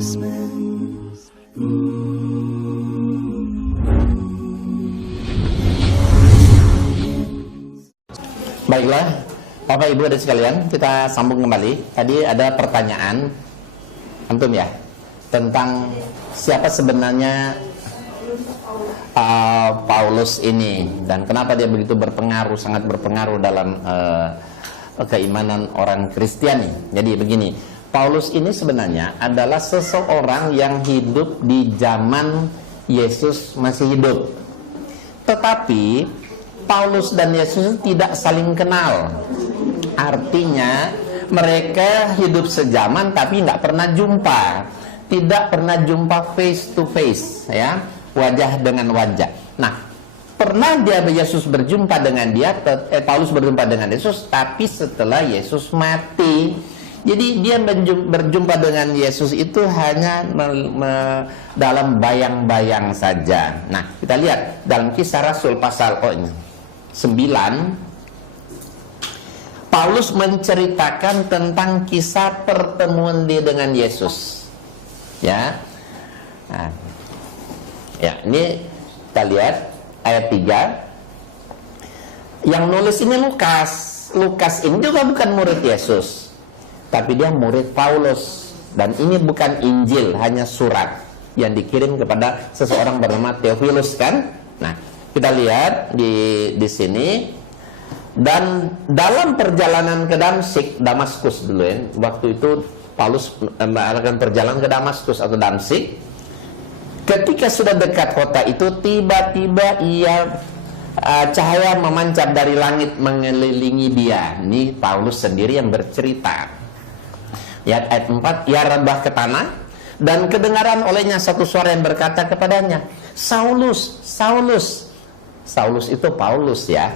Baiklah, Bapak Ibu dan sekalian, kita sambung kembali. Tadi ada pertanyaan antum ya tentang siapa sebenarnya Paulus ini dan kenapa dia begitu berpengaruh, sangat berpengaruh dalam keimanan orang Kristiani. Jadi begini, Paulus ini sebenarnya adalah seseorang yang hidup di zaman Yesus masih hidup. Tetapi Paulus dan Yesus tidak saling kenal. Artinya mereka hidup sejaman tapi nggak pernah jumpa, tidak pernah jumpa face to face, ya, wajah dengan wajah. Nah, pernah Yesus berjumpa dengan dia, Paulus berjumpa dengan Yesus, tapi setelah Yesus mati. Jadi dia berjumpa dengan Yesus itu hanya dalam bayang-bayang saja. Nah, kita lihat dalam Kisah Rasul pasal 9, Paulus menceritakan tentang kisah pertemuan dia dengan Yesus. Ya. Nah, ya, ini kita lihat ayat 3. Yang nulis ini Lukas. Lukas ini juga bukan murid Yesus, tapi dia murid Paulus. Dan ini bukan Injil, hanya surat yang dikirim kepada seseorang bernama Theophilus, kan? Nah, kita lihat di sini. Dan dalam perjalanan ke Damaskus dulu ya, waktu itu Paulus melakukan perjalanan ke Damaskus atau Damsik. Ketika sudah dekat kota itu, tiba-tiba cahaya memancar dari langit mengelilingi dia. Ini Paulus sendiri yang bercerita. Ya, ayat 4, ia rebah ke tanah dan kedengaran olehnya satu suara yang berkata kepadanya, Saulus, Saulus. Saulus itu Paulus ya,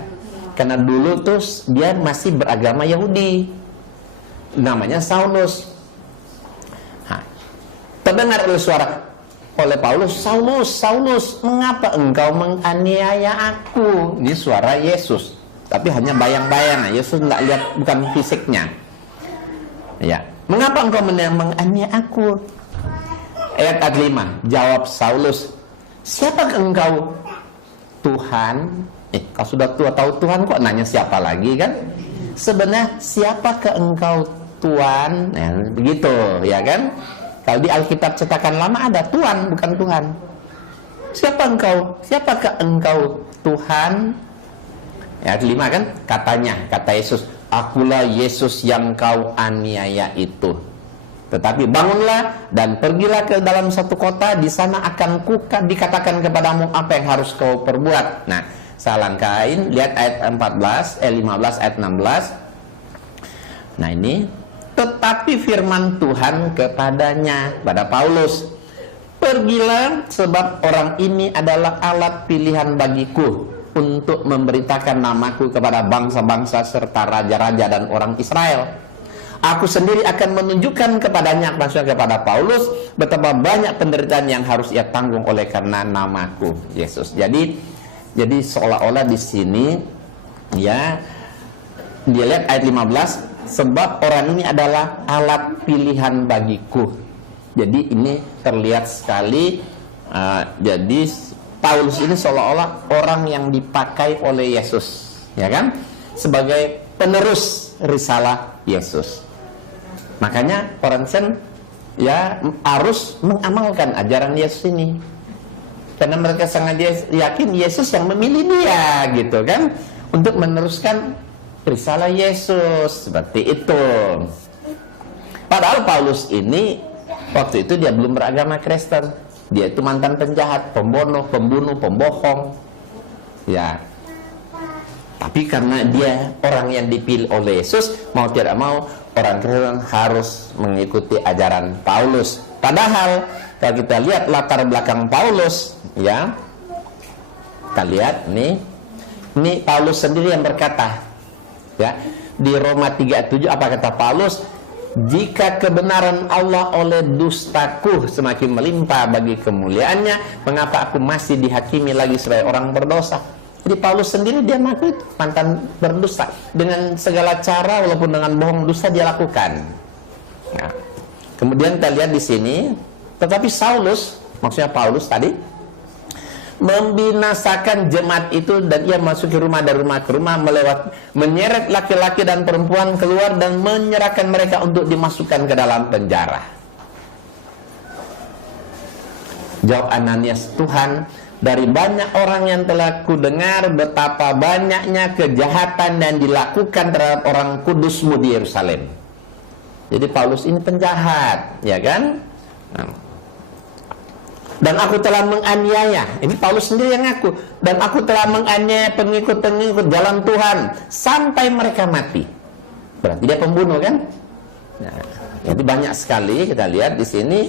karena dulu tuh dia masih beragama Yahudi, namanya Saulus. Terdengar oleh suara oleh Paulus, Saulus, Saulus, mengapa engkau menganiaya aku? Ini suara Yesus, tapi hanya bayang-bayang. Yesus nggak lihat, bukan fisiknya. Ya, mengapa engkau menganiaya aku? Ayat 5, jawab Saulus, siapakah engkau? Tuhan. Kau sudah tahu Tuhan, kok nanya siapa lagi, kan? Sebenarnya siapakah engkau Tuhan? Nah, begitu, ya kan? Kalau di Alkitab cetakan lama ada Tuhan, bukan Tuhan. Siapa engkau? Siapakah engkau Tuhan? Ayat 5 kan? Kata Yesus, akulah Yesus yang kau aniaya itu. Tetapi bangunlah dan pergilah ke dalam satu kota, di sana akan dikatakan kepadamu apa yang harus kau perbuat. Nah, saya langkahin, lihat ayat 15 ayat 16. Nah, ini, tetapi firman Tuhan kepadanya, pada Paulus, pergilah sebab orang ini adalah alat pilihan bagiku untuk memberitakan namaku kepada bangsa-bangsa serta raja-raja dan orang Israel. Aku sendiri akan menunjukkan kepadanya, maksudnya kepada Paulus, betapa banyak penderitaan yang harus ia tanggung oleh karena namaku, Yesus. Jadi seolah-olah di sini ya, dia lihat ayat 15, sebab orang ini adalah alat pilihan bagiku. Jadi ini terlihat sekali, jadi Paulus ini seolah-olah orang yang dipakai oleh Yesus, ya kan, sebagai penerus risalah Yesus. Makanya orang Kristen ya harus mengamalkan ajaran Yesus ini, karena mereka sangat yakin Yesus yang memilih dia, gitu kan, untuk meneruskan risalah Yesus, seperti itu. Padahal Paulus ini waktu itu dia belum beragama Kristen, dia itu mantan penjahat, pembunuh, pembohong, ya. Tapi karena dia orang yang dipilih oleh Yesus, mau tidak mau orang Kristen harus mengikuti ajaran Paulus. Padahal kalau kita lihat latar belakang Paulus, ya, kita lihat nih, ini Paulus sendiri yang berkata, ya, di Roma 3:7 apa kata Paulus? Jika kebenaran Allah oleh dustaku semakin melimpah bagi kemuliaannya, mengapa aku masih dihakimi lagi sebagai orang berdosa? Jadi Paulus sendiri dia mengaku mantan berdosa, dengan segala cara walaupun dengan bohong dusta dia lakukan. Nah, kemudian kita lihat di sini Tetapi Saulus, maksudnya Paulus tadi, membinasakan jemaat itu, dan ia masuk ke rumah dari rumah ke rumah, menyeret laki-laki dan perempuan keluar dan menyerahkan mereka untuk dimasukkan ke dalam penjara. Jawab Ananias, Tuhan, dari banyak orang yang telah kudengar betapa banyaknya kejahatan yang dilakukan terhadap orang kudus-Mu di Yerusalem. Jadi Paulus ini penjahat, ya kan? Dan aku telah menganiaya, ini Paulus sendiri yang ngaku, dan aku telah menganiaya pengikut-pengikut jalan Tuhan sampai mereka mati. Berarti dia pembunuh, kan? Nah, jadi banyak sekali kita lihat di sini.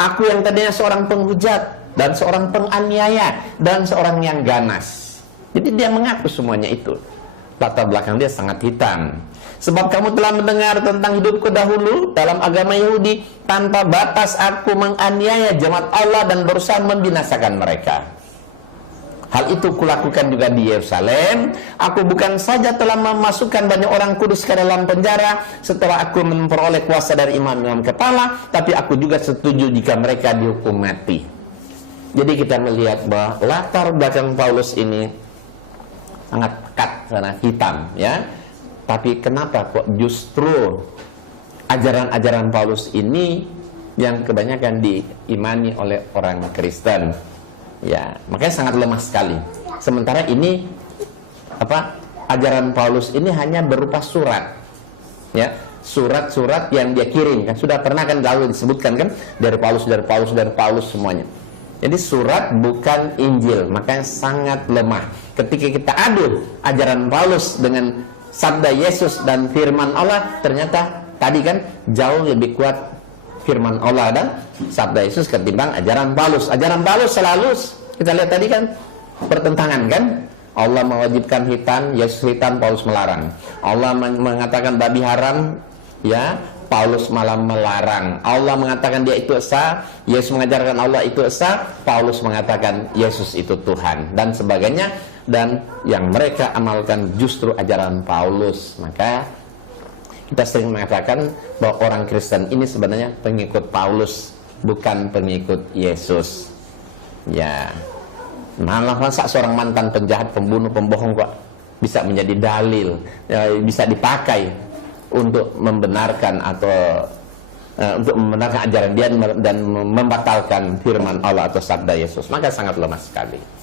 Aku yang tadinya seorang penghujat dan seorang penganiaya dan seorang yang ganas. Jadi dia mengaku semuanya itu. Latar belakang dia sangat hitam. Sebab kamu telah mendengar tentang hidupku dahulu dalam agama Yahudi, tanpa batas aku menganiaya jemaat Allah dan berusaha membinasakan mereka. Hal itu kulakukan juga di Yerusalem. Aku bukan saja telah memasukkan banyak orang kudus ke dalam penjara setelah aku memperoleh kuasa dari imam-imam kepala, tapi aku juga setuju jika mereka dihukum mati. Jadi kita melihat bahwa latar belakang Paulus ini sangat pekat, sangat hitam, ya. Tapi kenapa kok justru ajaran-ajaran Paulus ini yang kebanyakan diimani oleh orang Kristen? Ya, makanya sangat lemah sekali. Sementara ini ajaran Paulus ini hanya berupa surat. Ya, surat-surat yang dia kirim, kan sudah pernah kan lalu disebutkan kan dari Paulus semuanya. Jadi surat bukan Injil, makanya sangat lemah. Ketika kita adu ajaran Paulus dengan sabda Yesus dan firman Allah, ternyata tadi kan jauh lebih kuat firman Allah dan sabda Yesus ketimbang ajaran Paulus. Ajaran Paulus selalu kita lihat tadi kan pertentangan, kan? Allah mewajibkan hitan, Yesus hitan, Paulus melarang. Allah mengatakan babi haram, ya, Paulus malah melarang. Allah mengatakan dia itu esa, Yesus mengajarkan Allah itu esa, Paulus mengatakan Yesus itu Tuhan dan sebagainya. Dan yang mereka amalkan justru ajaran Paulus. Maka kita sering mengatakan bahwa orang Kristen ini sebenarnya pengikut Paulus, bukan pengikut Yesus. Ya, malah masa seorang mantan penjahat, pembunuh, pembohong kok bisa menjadi dalil, ya, bisa dipakai untuk membenarkan atau untuk membenarkan ajaran dia dan membatalkan firman Allah atau sabda Yesus. Maka sangat lemah sekali.